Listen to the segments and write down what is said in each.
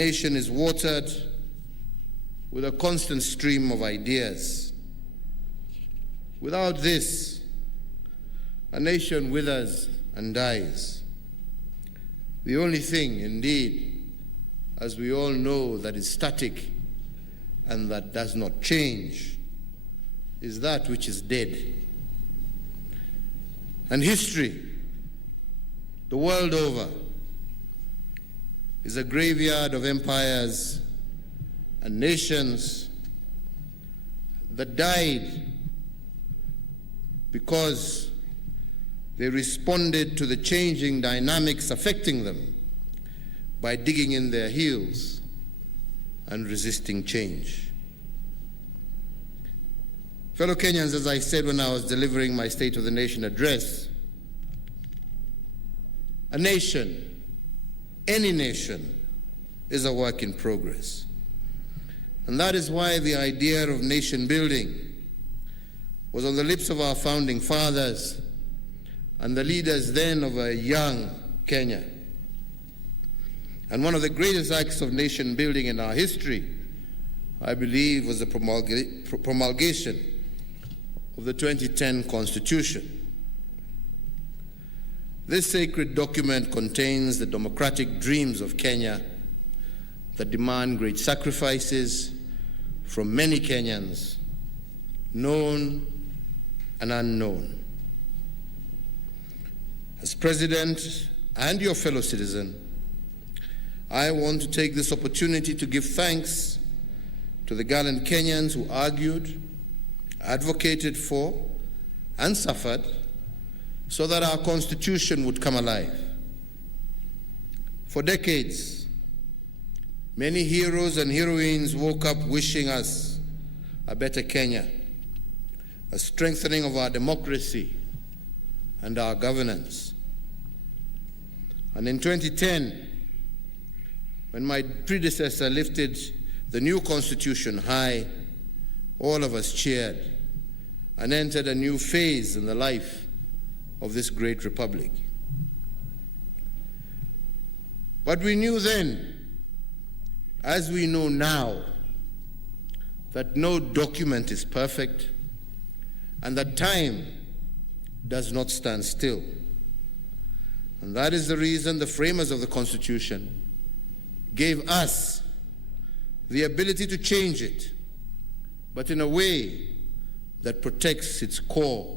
nation is watered with a constant stream of ideas. Without this, a nation withers and dies. The only thing, indeed, as we all know, that is static and that does not change is that which is dead. And history, the world over, is a graveyard of empires and nations that died because they responded to the changing dynamics affecting them by digging in their heels and resisting change. Fellow Kenyans, as I said when I was delivering my State of the Nation address, a nation, any nation, is a work in progress. And that is why the idea of nation building was on the lips of our founding fathers and the leaders then of a young Kenya. And one of the greatest acts of nation building in our history, I believe, was the promulgation of the 2010 Constitution. This sacred document contains the democratic dreams of Kenya that demand great sacrifices from many Kenyans, known and unknown. As President and your fellow citizen, I want to take this opportunity to give thanks to the gallant Kenyans who argued, advocated for, and suffered so that our Constitution would come alive. For decades, many heroes and heroines woke up wishing us a better Kenya, a strengthening of our democracy and our governance. And in 2010, when my predecessor lifted the new Constitution high, all of us cheered and entered a new phase in the life of this great republic. But we knew then, as we know now, that no document is perfect and that time does not stand still. And that is the reason the framers of the Constitution gave us the ability to change it, but in a way that protects its core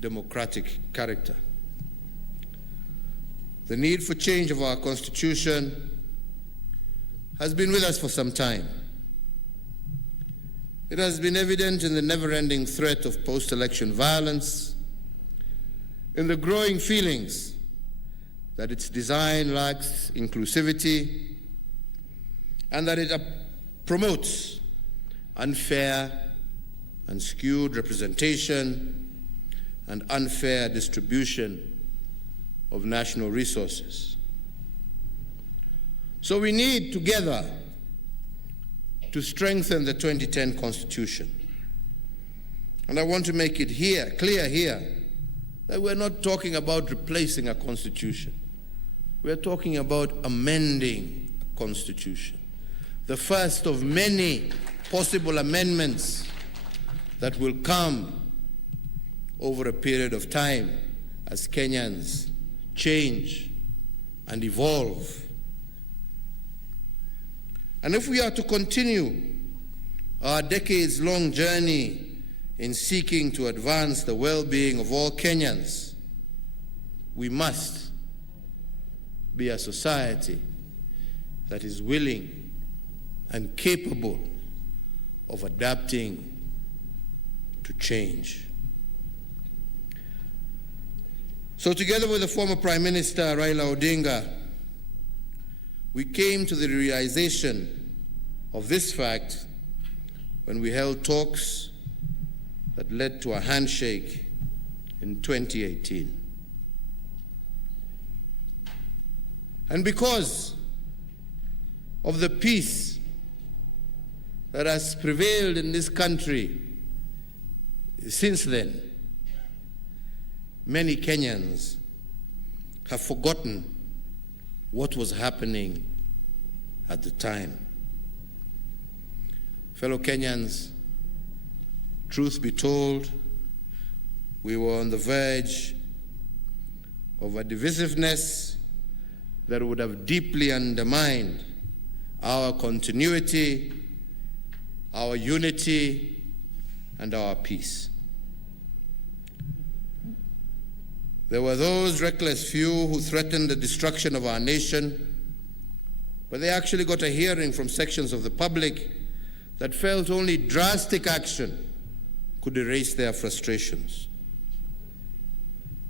democratic character. The need for change of our Constitution has been with us for some time. It has been evident in the never-ending threat of post-election violence, in the growing feelings that its design lacks inclusivity, and that it promotes unfair and skewed representation and unfair distribution of national resources. So we need together to strengthen the 2010 Constitution. And I want to make it clear here that we're not talking about replacing a constitution. We're talking about amending a constitution. The first of many possible amendments that will come over a period of time as Kenyans change and evolve. And if we are to continue our decades-long journey in seeking to advance the well-being of all Kenyans, we must be a society that is willing and capable of adapting to change. So together with the former Prime Minister Raila Odinga, we came to the realization of this fact when we held talks that led to a handshake in 2018. And because of the peace that has prevailed in this country since then, many Kenyans have forgotten what was happening at the time. Fellow Kenyans, truth be told, we were on the verge of a divisiveness that would have deeply undermined our continuity, our unity, and our peace. There were those reckless few who threatened the destruction of our nation, but they actually got a hearing from sections of the public that felt only drastic action could erase their frustrations.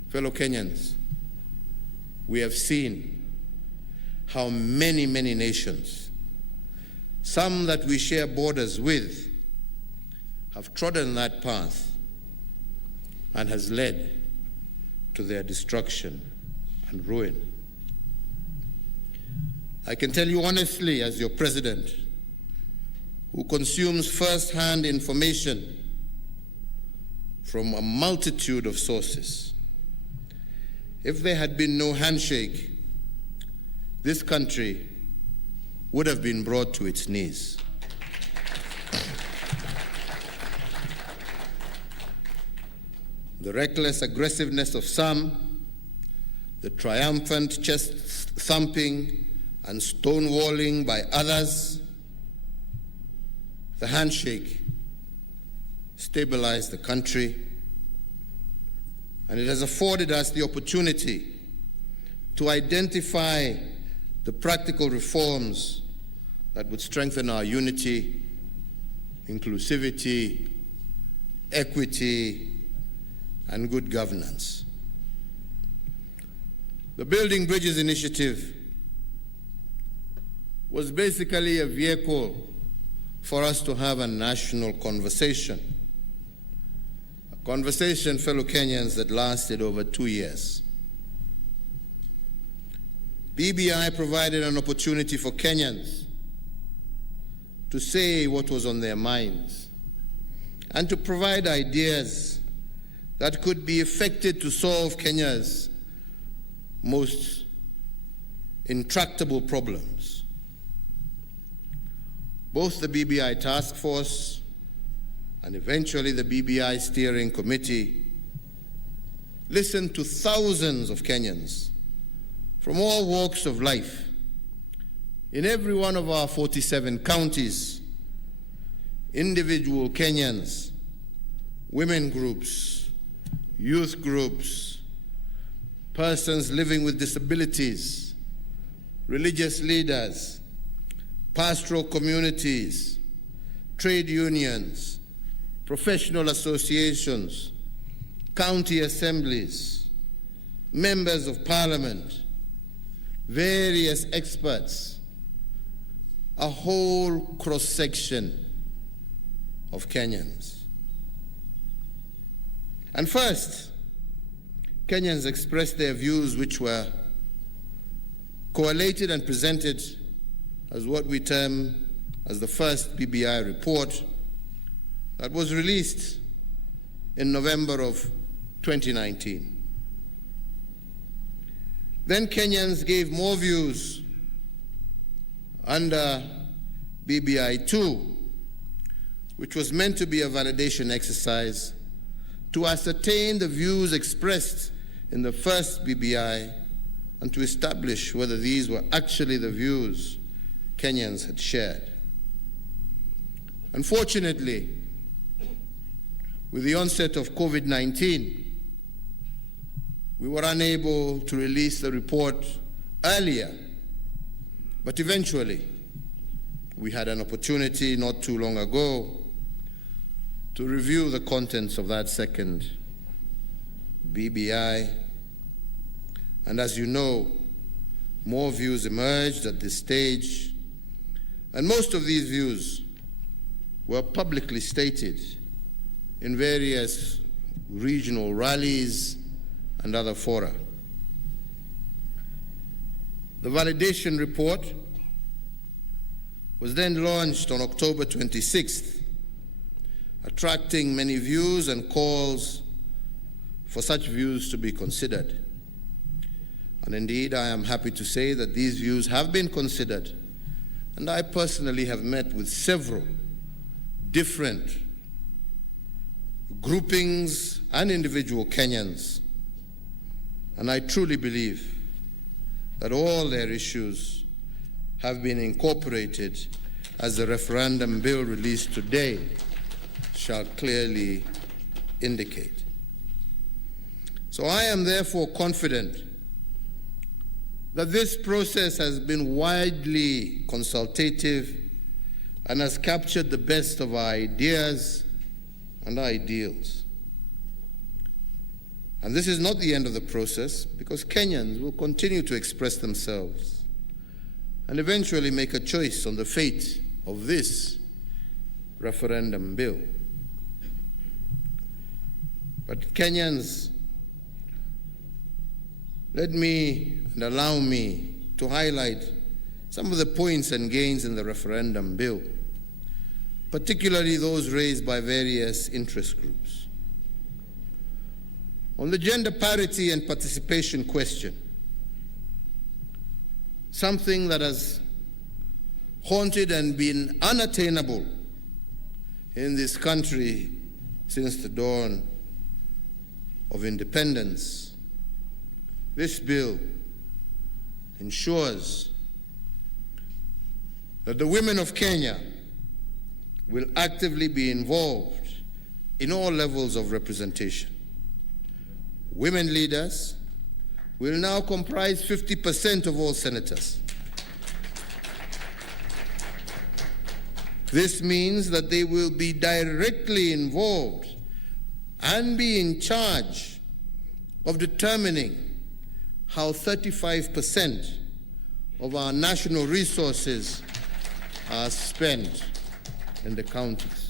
Fellow Kenyans, we have seen how many nations, some that we share borders with, have trodden that path and has led to their destruction and ruin. I can tell you honestly, as your president, who consumes first-hand information from a multitude of sources, if there had been no handshake, this country would have been brought to its knees. The reckless aggressiveness of some, the triumphant chest-thumping and stonewalling by others, the handshake stabilized the country, and it has afforded us the opportunity to identify the practical reforms that would strengthen our unity, inclusivity, equity, and good governance. The Building Bridges initiative was basically a vehicle for us to have a national conversation. A conversation, fellow Kenyans, that lasted over 2 years. BBI provided an opportunity for Kenyans to say what was on their minds and to provide ideas that could be effected to solve Kenya's most intractable problems. Both the BBI task force and eventually the BBI steering committee listened to thousands of Kenyans from all walks of life in every one of our 47 counties, individual Kenyans, women groups, youth groups, persons living with disabilities, religious leaders, pastoral communities, trade unions, professional associations, county assemblies, members of parliament, various experts, a whole cross-section of Kenyans. And first, Kenyans expressed their views, which were collated and presented as what we term as the first BBI report that was released in November of 2019. Then Kenyans gave more views under BBI 2, which was meant to be a validation exercise to ascertain the views expressed in the first BBI and to establish whether these were actually the views Kenyans had shared. Unfortunately, with the onset of COVID-19, we were unable to release the report earlier, but eventually we had an opportunity not too long ago to review the contents of that second BBI. And as you know, more views emerged at this stage, and most of these views were publicly stated in various regional rallies and other fora. The validation report was then launched on October 26th, attracting many views and calls for such views to be considered. And indeed, I am happy to say that these views have been considered And I personally have met with several different groupings and individual Kenyans, and I truly believe that all their issues have been incorporated, as the referendum bill released today shall clearly indicate. So I am therefore confident that this process has been widely consultative and has captured the best of our ideas and ideals. And this is not the end of the process, because Kenyans will continue to express themselves and eventually make a choice on the fate of this referendum bill. But Kenyans, let me and allow me to highlight some of the points and gains in the referendum bill, particularly those raised by various interest groups. On the gender parity and participation question, something that has haunted and been unattainable in this country since the dawn of independence, this bill ensures that the women of Kenya will actively be involved in all levels of representation. Women leaders will now comprise 50% of all senators. This means that they will be directly involved and be in charge of determining how 35% of our national resources are spent in the counties.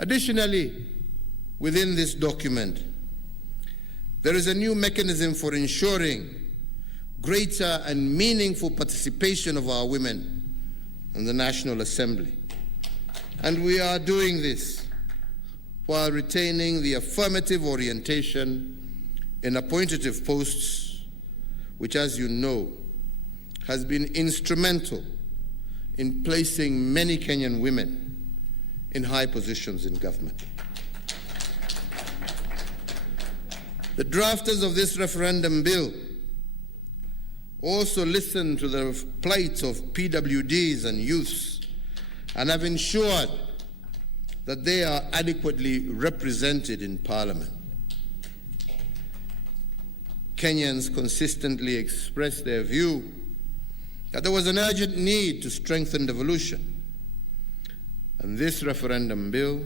Additionally, within this document, there is a new mechanism for ensuring greater and meaningful participation of our women in the National Assembly. And we are doing this while retaining the affirmative orientation in appointative posts, which, as you know, has been instrumental in placing many Kenyan women in high positions in government. The drafters of this referendum bill also listened to the plight of PWDs and youths and have ensured that they are adequately represented in Parliament. Kenyans consistently expressed their view that there was an urgent need to strengthen devolution, and this referendum bill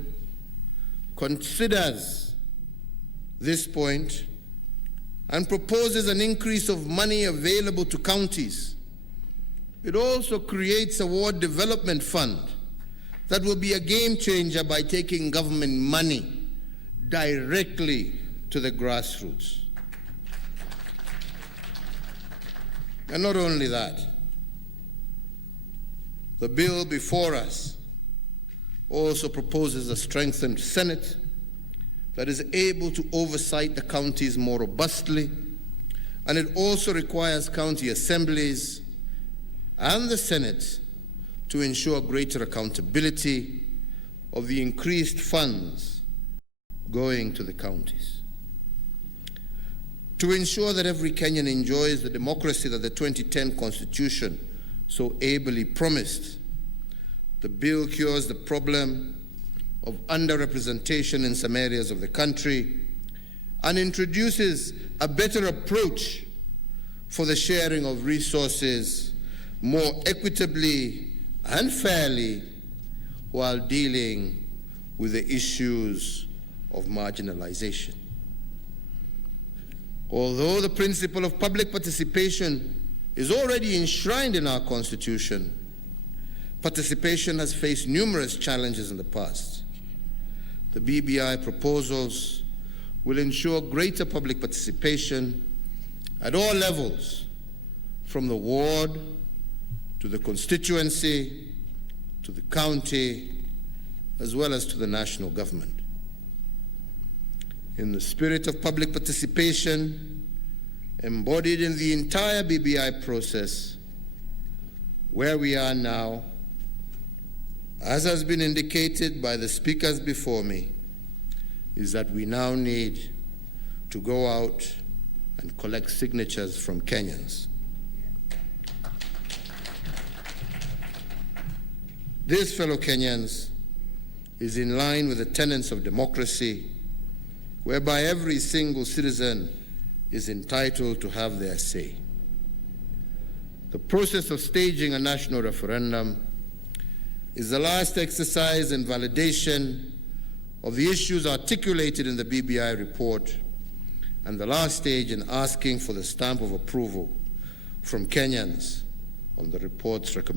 considers this point and proposes an increase of money available to counties. It also creates a ward development fund that will be a game changer by taking government money directly to the grassroots. And not only that, the bill before us also proposes a strengthened Senate that is able to oversight the counties more robustly, and it also requires county assemblies and the Senate to ensure greater accountability of the increased funds going to the counties. To ensure that every Kenyan enjoys the democracy that the 2010 Constitution so ably promised, the bill cures the problem of underrepresentation in some areas of the country and introduces a better approach for the sharing of resources more equitably and fairly while dealing with the issues of marginalization. Although the principle of public participation is already enshrined in our Constitution, participation has faced numerous challenges in the past. The BBI proposals will ensure greater public participation at all levels, from the ward to the constituency to the county, as well as to the national government. In the spirit of public participation embodied in the entire BBI process, Where we are now, as has been indicated by the speakers before me, is that we now need to go out and collect signatures from Kenyans. This, fellow Kenyans, is in line with the tenets of democracy, whereby every single citizen is entitled to have their say. The process of staging a national referendum is the last exercise and validation of the issues articulated in the BBI report and the last stage in asking for the stamp of approval from Kenyans on the report's recommendation.